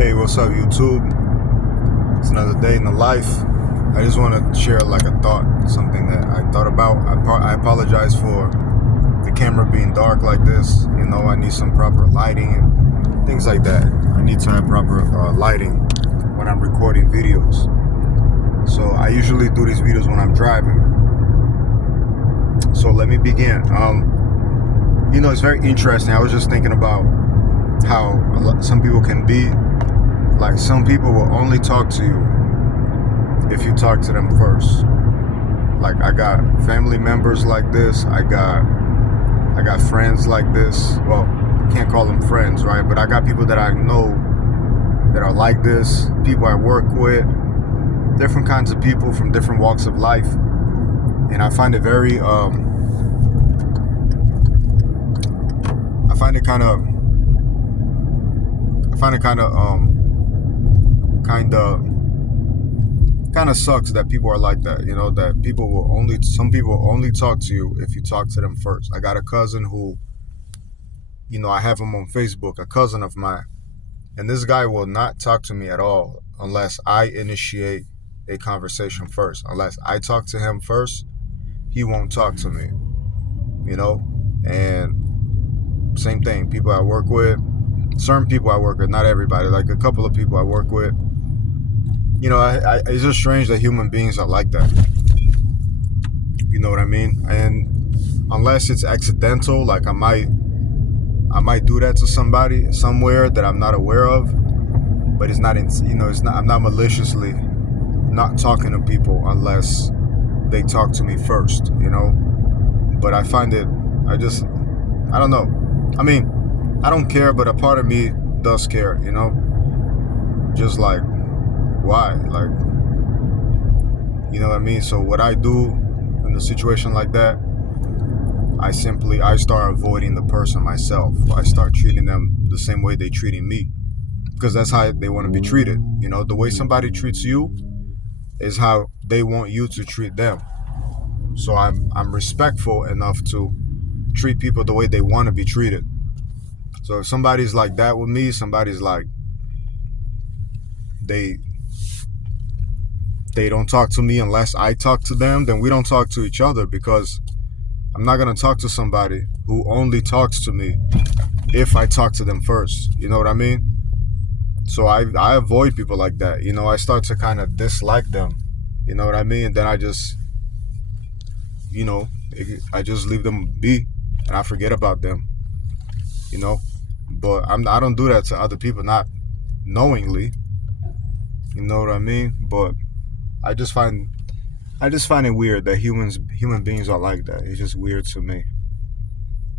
Hey, what's up, YouTube? It's another day in the life. I just want to share like a thought, something that I thought about. I apologize for the camera being dark like this. You know, I need some proper lighting and things like that. I need to have proper lighting when I'm recording videos. So I usually do these videos when I'm driving. So let me begin. You know, it's very interesting. I was just thinking about how some people can be. Like, some people will only talk to you if you talk to them first. Like, I got family members like this. I got friends like this. Well, can't call them friends, right? But I got people that I know that are like this. People I work with. Different kinds of people from different walks of life. And I find it very, I find it kind of sucks that people are like that. You know, that some people will only talk to you if you talk to them first. I got a cousin who, you know, I have him on Facebook, a cousin of mine, and this guy will not talk to me at all unless I initiate a conversation first. Unless I talk to him first, he won't talk to me. You know, and same thing, people I work with, certain people I work with, not everybody, like a couple of people I work with. You know, it's just strange that human beings are like that. You know what I mean? And unless it's accidental, like I might do that to somebody somewhere that I'm not aware of, but it's not, I'm not maliciously not talking to people unless they talk to me first, you know? But I find it, I don't know. I mean, I don't care, but a part of me does care, you know? Just like, why? Like, you know what I mean? So what I do in a situation like that, I start avoiding the person myself. I start treating them the same way they treating me, because that's how they want to be treated. You know, the way somebody treats you is how they want you to treat them. So I'm respectful enough to treat people the way they want to be treated. So if somebody's like that with me, somebody's like, they don't talk to me unless I talk to them, then we don't talk to each other, because I'm not going to talk to somebody who only talks to me if I talk to them first. You know what I mean? So I avoid people like that. You know, I start to kind of dislike them. You know what I mean? And then I just leave them be and I forget about them. You know? But I don't do that to other people, not knowingly. You know what I mean? But I just find it weird that human beings are like that. It's just weird to me.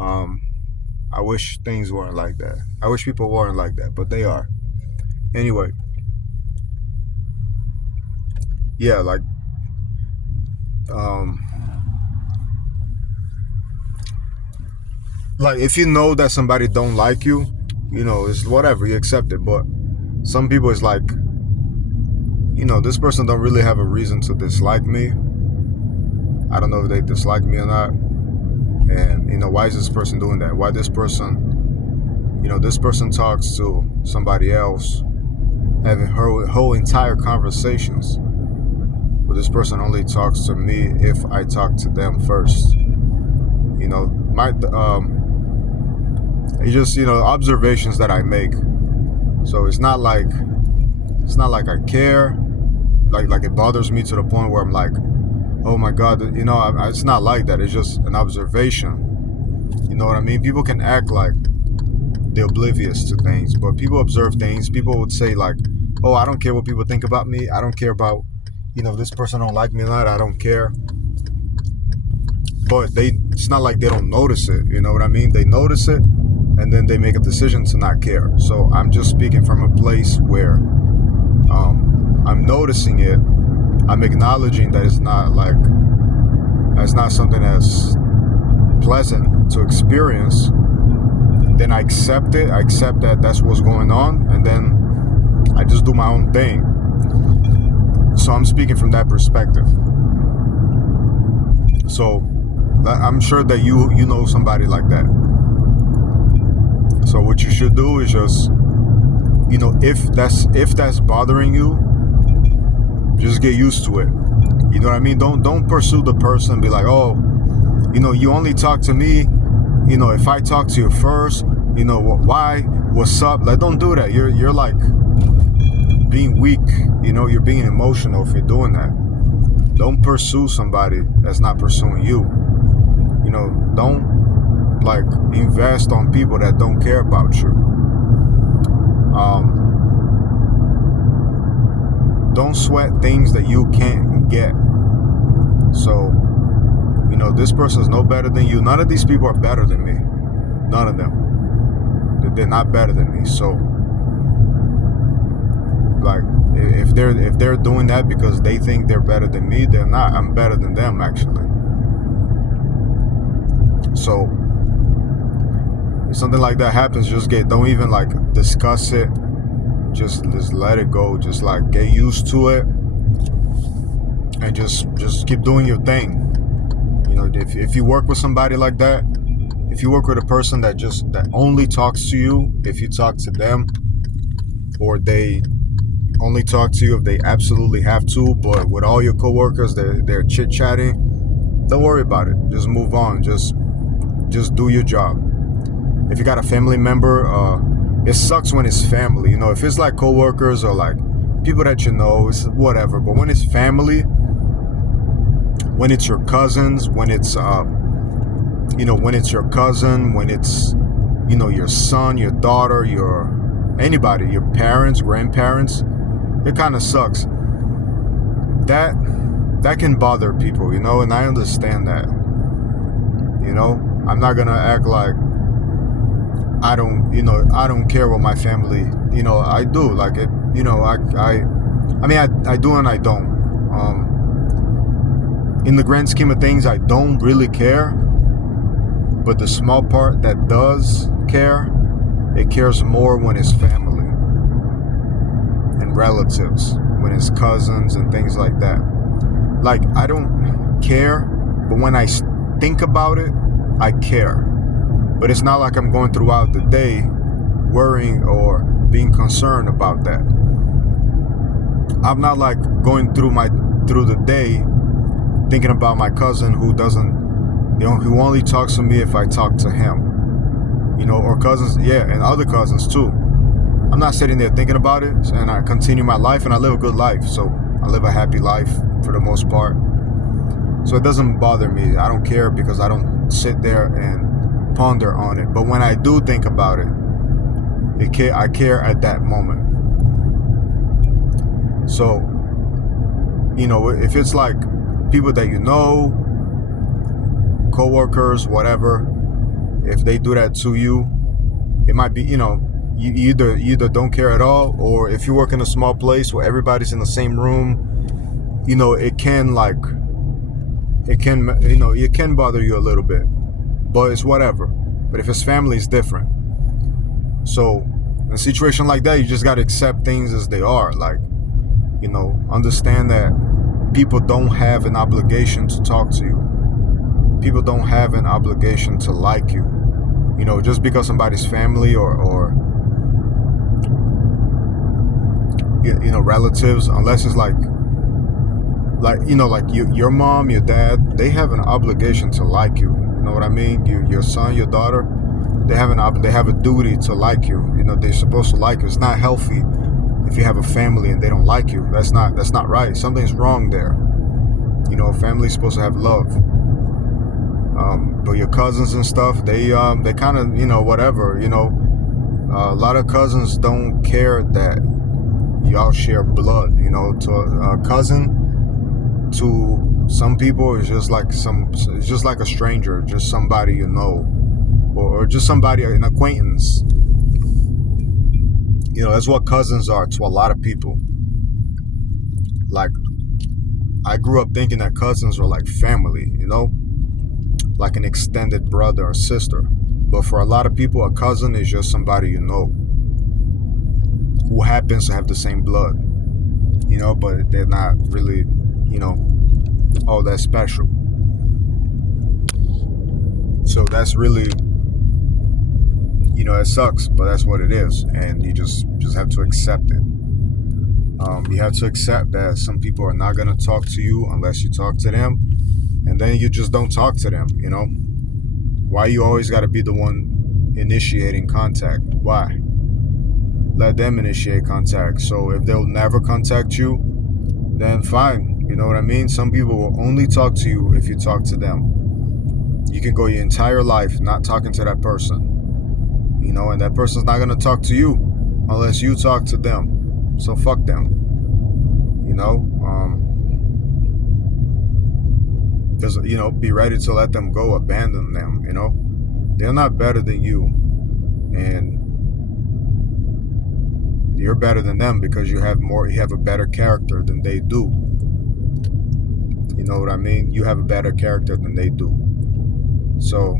I wish things weren't like that. I wish people weren't like that, but they are. Anyway, yeah, like, if you know that somebody don't like you, you know, it's whatever, you accept it. But some people, it's like, you know, this person don't really have a reason to dislike me. I don't know if they dislike me or not. And, you know, why is this person doing that? Why this person talks to somebody else, having whole entire conversations, but this person only talks to me if I talk to them first. You know, it's just, you know, observations that I make. So it's not like I care, like it bothers me to the point where I'm like, oh my God, you know, it's not like that. It's just an observation. You know what I mean? People can act like they're oblivious to things, but people observe things. People would say like, oh, I don't care what people think about me. I don't care about, you know, this person don't like me or not. I don't care. But it's not like they don't notice it. You know what I mean? They notice it, and then they make a decision to not care. So I'm just speaking from a place where I'm noticing it. I'm acknowledging that it's not something that's pleasant to experience. And then I accept it. I accept that that's what's going on, and then I just do my own thing. So I'm speaking from that perspective. So I'm sure that you know somebody like that. So what you should do is just if that's bothering you, just get used to it. You know what I mean? Don't pursue the person. Be like, oh, you only talk to me. If I talk to you first, why? What's up? Like, don't do that. You're like being weak. You're being emotional if you're doing that. Don't pursue somebody that's not pursuing you. Don't like invest on people that don't care about you. Don't sweat things that you can't get. So, this person's no better than you. None of these people are better than me. None of them. They're not better than me. So, like, if they're doing that because they think they're better than me, they're not. I'm better than them, actually. So, if something like that happens, don't even like discuss it. Just let it go. Just like get used to it, and just keep doing your thing. If you work with somebody like that, if you work with a person that only talks to you if you talk to them, or they only talk to you if they absolutely have to, but with all your coworkers they're chit-chatting, don't worry about it. Just move on. Just do your job. If you got a family member, it sucks when it's family. If it's like coworkers or like people that it's whatever. But when it's family, when it's your cousins, when it's when it's your cousin, when it's your son, your daughter, anybody, your parents, grandparents, it kind of sucks. That can bother people, and I understand that. I'm not gonna act like I don't care what my family, I do. Like it, I do and I don't. In the grand scheme of things, I don't really care. But the small part that does care, it cares more when it's family and relatives, when it's cousins and things like that. Like, I don't care, but when I think about it, I care. But it's not like I'm going throughout the day worrying or being concerned about that. I'm not like going through the day thinking about my cousin who who only talks to me if I talk to him. Or cousins, and other cousins too. I'm not sitting there thinking about it, and I continue my life, and I live a good life. So I live a happy life for the most part. So it doesn't bother me. I don't care because I don't sit there and ponder on it. But when I do think about it, I care at that moment. So, if it's like people that co-workers, whatever, if they do that to you, it might be, you either don't care at all, or if you work in a small place where everybody's in the same room, it can bother you a little bit, but it's whatever. But if it's family, it's different. So in a situation like that, you just got to accept things as they are. Like, understand that people don't have an obligation to talk to you. People don't have an obligation to like you. Just because somebody's family or relatives, unless it's like your mom, your dad, they have an obligation to like you. You know what I mean? Your son, your daughter, they have a duty to like you. They're supposed to like you. It's not healthy if you have a family and they don't like you. That's not right. Something's wrong there. Family's supposed to have love. But your cousins and stuff, they kind of, whatever, a lot of cousins don't care that y'all share blood. To a cousin, to some people, it's just like a stranger, just somebody or just somebody, an acquaintance. That's what cousins are to a lot of people. Like, I grew up thinking that cousins were like family, like an extended brother or sister. But for a lot of people, a cousin is just somebody who happens to have the same blood, but they're not really, all that special. So that's really, It sucks, but that's what it is, and you just have to accept it. You have to accept that some people are not going to talk to you unless you talk to them, and then you just don't talk to them. Why you always got to be the one initiating contact? Why? Let them initiate contact. So if they'll never contact you, then fine. You know what I mean? Some people will only talk to you if you talk to them. You can go your entire life not talking to that person, and that person's not going to talk to you unless you talk to them. So fuck them. Just, be ready to let them go, abandon them. They're not better than you, and you're better than them because you have a better character than they do. You know what I mean? You have a better character than they do. So,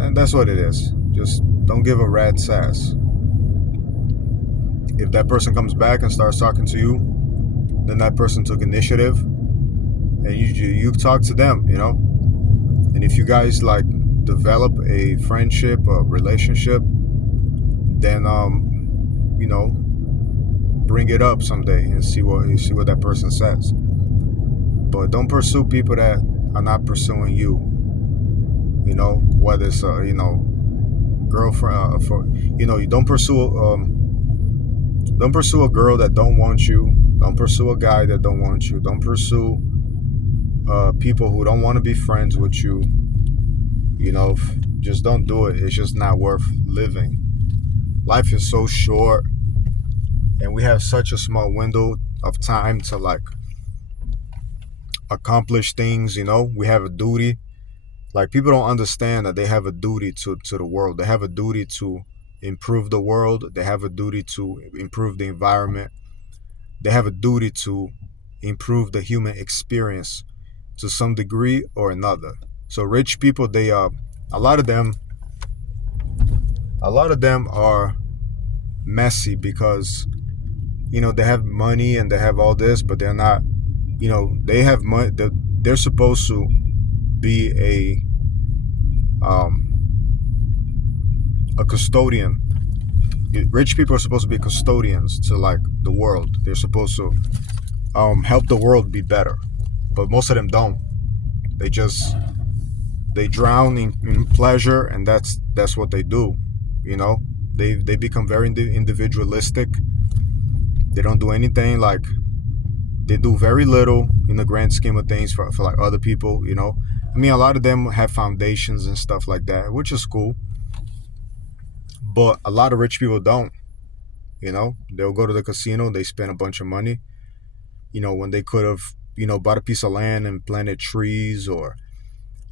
and that's what it is. Just don't give a rat's ass. If that person comes back and starts talking to you, then that person took initiative, and you talk to them, And if you guys develop a friendship, a relationship, then bring it up someday and see what that person says. But don't pursue people that are not pursuing you. Whether it's girlfriend, you don't pursue a girl that don't want you. Don't pursue a guy that don't want you. Don't pursue people who don't want to be friends with you. Just don't do it. It's just not worth living. Life is so short, and we have such a small window of time to accomplish things. We have a duty. People don't understand that they have a duty to the world. They have a duty to improve the world. They have a duty to improve the environment. They have a duty to improve the human experience to some degree or another. So rich people, a lot of them are messy because they have money and they have all this, but they're not. They have money. They're supposed to be a custodian. Rich people are supposed to be custodians to the world. They're supposed to help the world be better, but most of them don't. They drown in pleasure, and that's what they do. They become very individualistic. They don't do anything. They do very little in the grand scheme of things for other people. A lot of them have foundations and stuff like that, which is cool. But a lot of rich people don't. They'll go to the casino, they spend a bunch of money, when they could have, bought a piece of land and planted trees, or,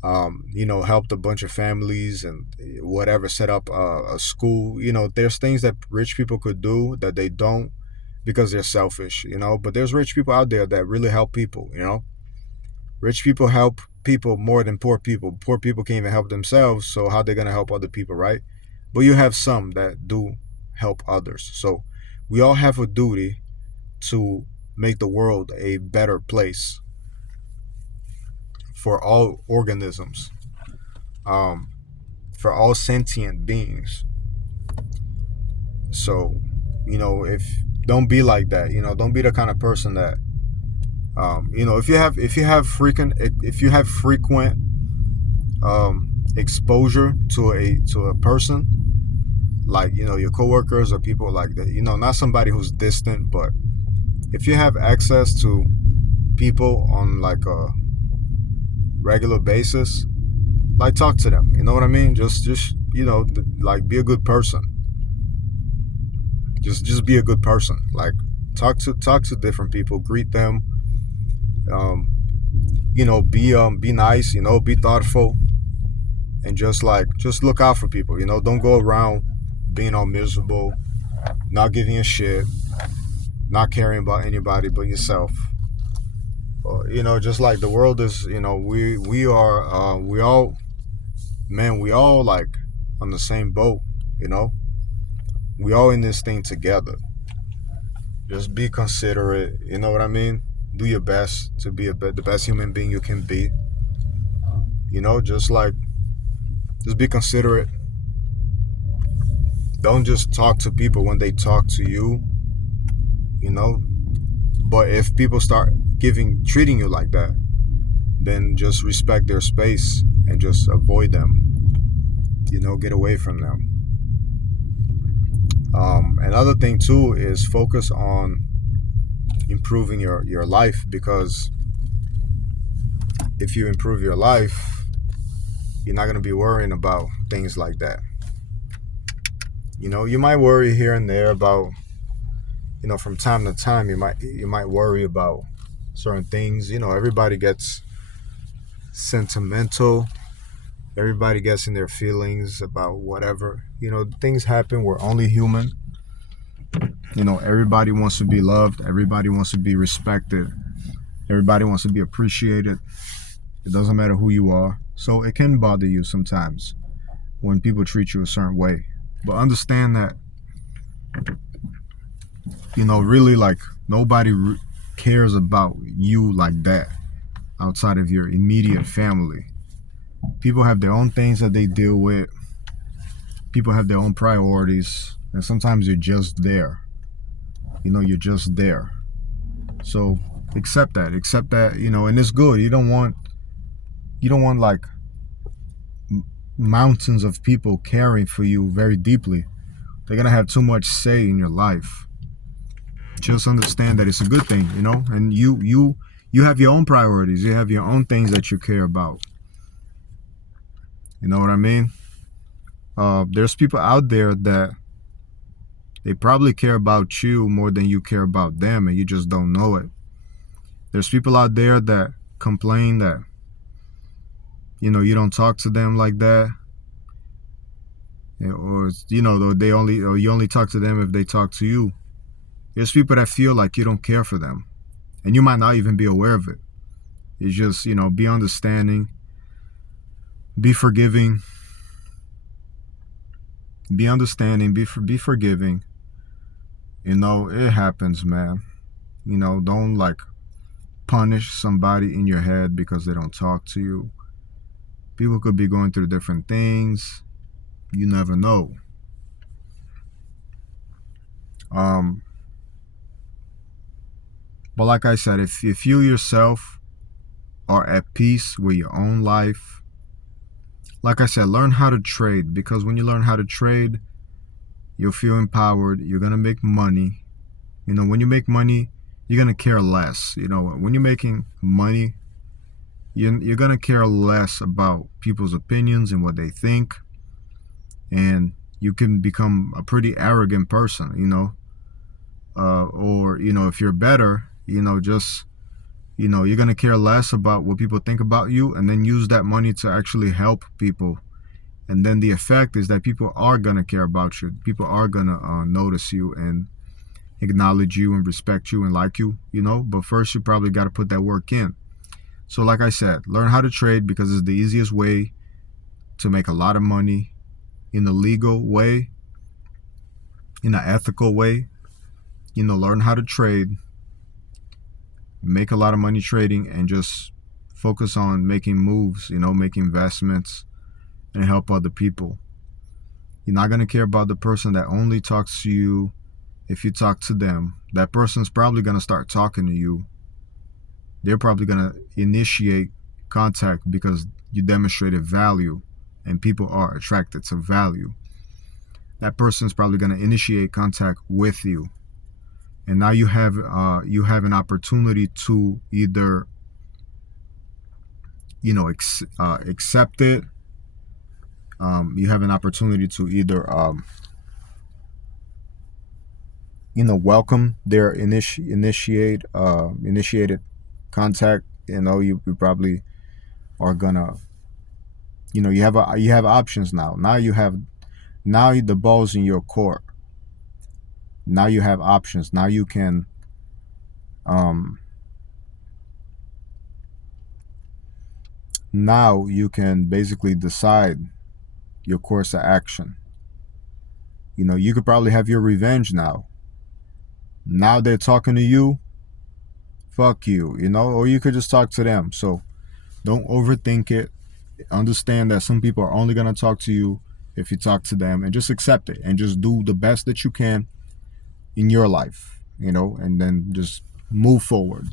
helped a bunch of families and whatever, set up a school. There's things that rich people could do that they don't because they're selfish, But there's rich people out there that really help people, Rich people help people more than poor people. Poor people can't even help themselves, so how are they going to help other people, right? But you have some that do help others. So we all have a duty to make the world a better place for all organisms, for all sentient beings. So, if don't be like that, don't be the kind of person that, if you have frequent exposure to a person, your coworkers or people like that, not somebody who's distant, but if you have access to people on a regular basis, talk to them. You know what I mean? Just be a good person. Just be a good person. Talk to different people, greet them. Be nice. Be thoughtful, and just look out for people. Don't go around being all miserable, not giving a shit, not caring about anybody but yourself. Just the world is, we all on the same boat. We all in this thing together. Just be considerate. You know what I mean? Do your best to be the best human being you can be. Just be considerate. Don't just talk to people when they talk to you, you know. But if people start treating you like that, then just respect their space and just avoid them. Get away from them. Another thing too is focus on improving your life, because if you improve your life, you're not going to be worrying about things like that. You might worry here and there about, from time to time, you might worry about certain things. Everybody gets sentimental. Everybody gets in their feelings about whatever. Things happen. We're only human. Everybody wants to be loved. Everybody wants to be respected. Everybody wants to be appreciated. It doesn't matter who you are. So it can bother you sometimes when people treat you a certain way. But understand that, really, like, nobody cares about you like that outside of your immediate family. People have their own things that they deal with. People have their own priorities. And sometimes you're just there. You're just there. So accept that, and it's good. You don't want like mountains of people caring for you very deeply. They're gonna have too much say in your life. Just understand that it's a good thing, and you have your own priorities. You have your own things that you care about. You know what I mean? There's people out there that they probably care about you more than you care about them, and you just don't know it. There's people out there that complain that, you don't talk to them like that. Or, you only talk to them if they talk to you. There's people that feel like you don't care for them, and you might not even be aware of it. It's just, be understanding, be forgiving, be understanding, be forgiving. It happens, man. Don't like punish somebody in your head because they don't talk to you. People could be going through different things. You never know. But like I said, if you yourself are at peace with your own life, like I said, learn how to trade, because when you learn how to trade, you'll feel empowered. You're going to make money. When you make money, you're going to care less. When you're making money, you're going to care less about people's opinions and what they think. And you can become a pretty arrogant person, or, if you're better, just, you're going to care less about what people think about you, and then use that money to actually help people. And then the effect is that people are going to care about you. People are going to notice you and acknowledge you and respect you and like you, but first you probably got to put that work in. So like I said, learn how to trade, because it's the easiest way to make a lot of money in a legal way, in an ethical way. Learn how to trade, make a lot of money trading, and just focus on making moves, make investments and help other people. You're not going to care about the person that only talks to you if you talk to them. That person's probably going to start talking to you. They're probably going to initiate contact because you demonstrated value, and people are attracted to value. That person's probably going to initiate contact with you. And now you have an opportunity to either, accept it. You have an opportunity to either, welcome their initiated contact. You probably are gonna, you have options now. Now the ball's in your court. Now you have options. Now you can, basically decide your course of action. You could probably have your revenge now. Now they're talking to you, fuck you, or you could just talk to them. So don't overthink it. Understand that some people are only going to talk to you if you talk to them, and just accept it and just do the best that you can in your life, and then just move forward.